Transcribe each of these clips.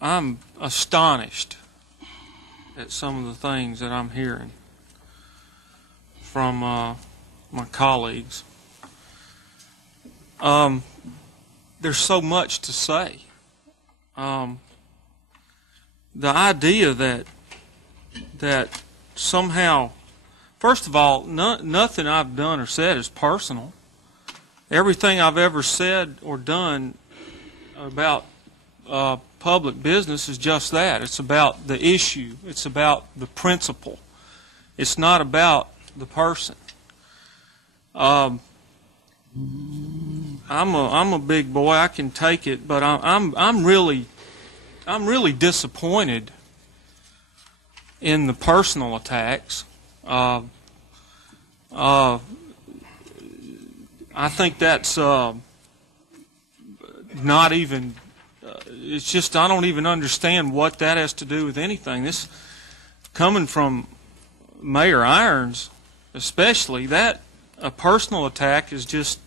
I'm astonished at some of the things that I'm hearing from my colleagues. There's so much to say. The idea that somehow, first of all, nothing I've done or said is personal. Everything I've ever said or done about public business is just that. It's about the issue. It's about the principle. It's not about the person. I'm a big boy. I can take it, but I'm really disappointed in the personal attacks. I think that's not even. It's just I don't even understand what that has to do with anything. This coming from Mayor Irons, especially, that a personal attack is just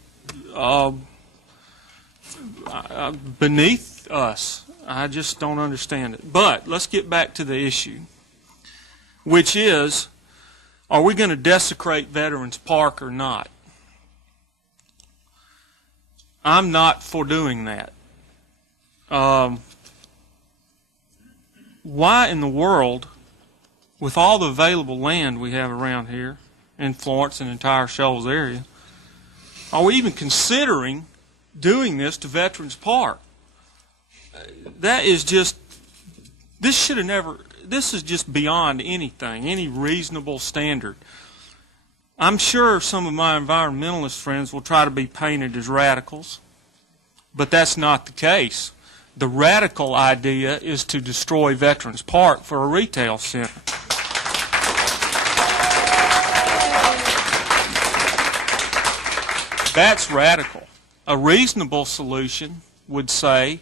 beneath us. I just don't understand it. But let's get back to the issue, which is, are we going to desecrate Veterans Park or not? I'm not for doing that. Why in the world, with all the available land we have around here in Florence and entire Shoals area, are we even considering doing this to Veterans Park? That is just, this should have never, this is just beyond anything, any reasonable standard. I'm sure some of my environmentalist friends will try to be painted as radicals, but that's not the case. The radical idea is to destroy Veterans Park for a retail center. That's radical. A reasonable solution would say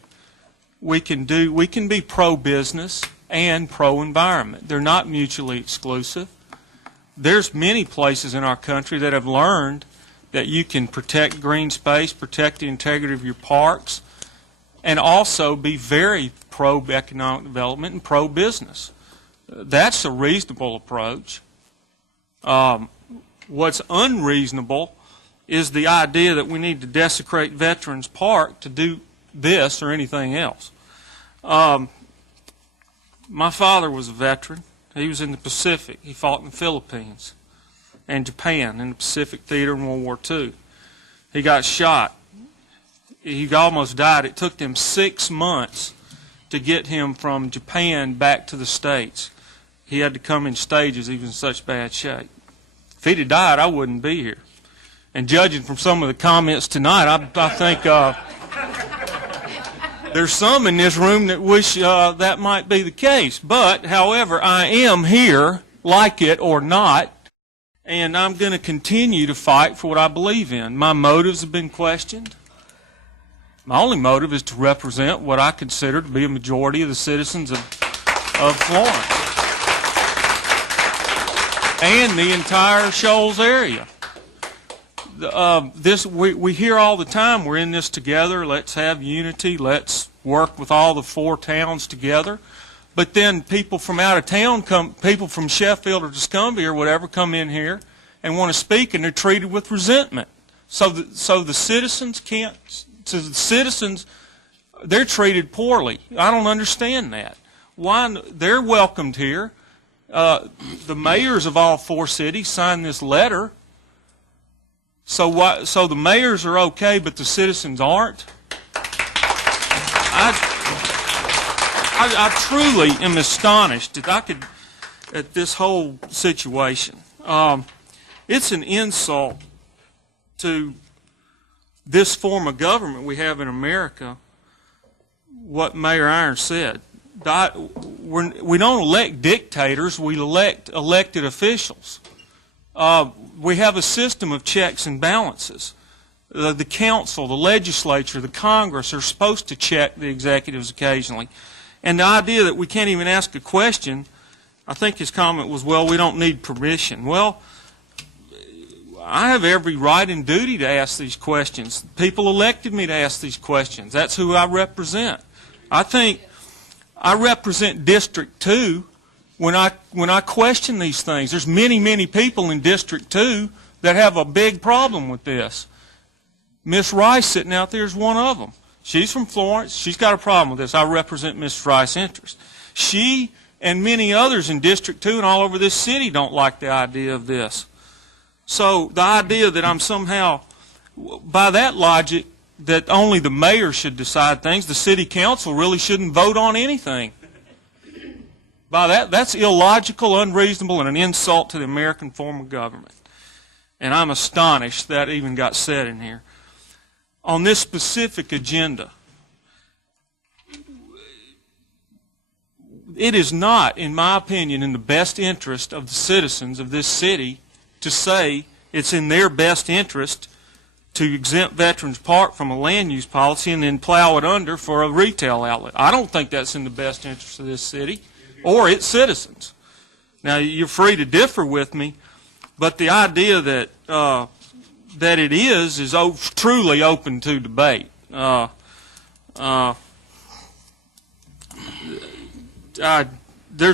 we can be pro-business and pro-environment. They're not mutually exclusive. There's many places in our country that have learned that you can protect green space, protect the integrity of your parks, and also be very pro-economic development and pro-business. That's a reasonable approach. What's unreasonable is the idea that we need to desecrate Veterans Park to do this or anything else. My father was a veteran. He was in the Pacific. He fought in the Philippines and Japan in the Pacific Theater in World War II. He got shot. He almost died. It took them 6 months to get him from Japan back to the States. He had to come in stages. He was in such bad shape. If he'd have died, I wouldn't be here. And judging from some of the comments tonight, I think there's some in this room that wish that might be the case. But, however, I am here, like it or not, and I'm going to continue to fight for what I believe in. My motives have been questioned. My only motive is to represent what I consider to be a majority of the citizens of Florence and the entire Shoals area. We hear all the time, we're in this together, let's have unity, let's work with all the 4 towns together. But then people from out of town, people from Sheffield or Tuscumbia or whatever, come in here and want to speak, and they're treated with resentment. So the citizens can't. So the citizens, they're treated poorly. I don't understand that. Why? They're welcomed here. The mayors of all 4 cities signed this letter. So the mayors are okay, but the citizens aren't? I truly am astonished at this whole situation. It's an insult to this form of government we have in America, what Mayor Irons said. We don't elect dictators, we elect elected officials. We have a system of checks and balances. The council, the legislature, the Congress are supposed to check the executives occasionally. And the idea that we can't even ask a question, I think his comment was, well, we don't need permission. Well, I have every right and duty to ask these questions. People elected me to ask these questions. That's who I represent. I think I represent District 2 when I question these things. There's many people in District 2 that have a big problem with this. Miss Rice sitting out there is one of them. She's from Florence. She's got a problem with this. I represent Miss Rice's interest. She and many others in District 2 and all over this city don't like the idea of this. So the idea that I'm somehow, by that logic, that only the mayor should decide things, the city council really shouldn't vote on anything. By that, that's illogical, unreasonable, and an insult to the American form of government. And I'm astonished that even got said in here. On this specific agenda, it is not, in my opinion, in the best interest of the citizens of this city to say it's in their best interest to exempt Veterans Park from a land use policy and then plow it under for a retail outlet. I don't think that's in the best interest of this city or its citizens. Now, you're free to differ with me, but the idea that that it is truly open to debate. There's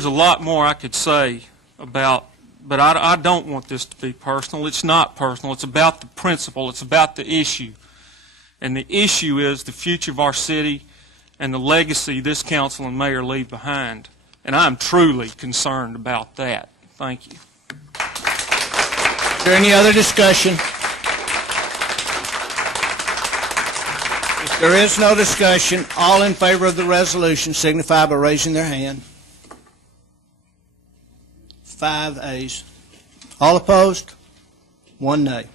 a lot more I could say about, but I don't want this to be personal. It's not personal. It's about the principle. It's about the issue. And the issue is the future of our city and the legacy this council and mayor leave behind. And I'm truly concerned about that. Thank you. Is there any other discussion? If there is no discussion, all in favor of the resolution signify by raising their hand. 5 ayes. All opposed? 1 nay.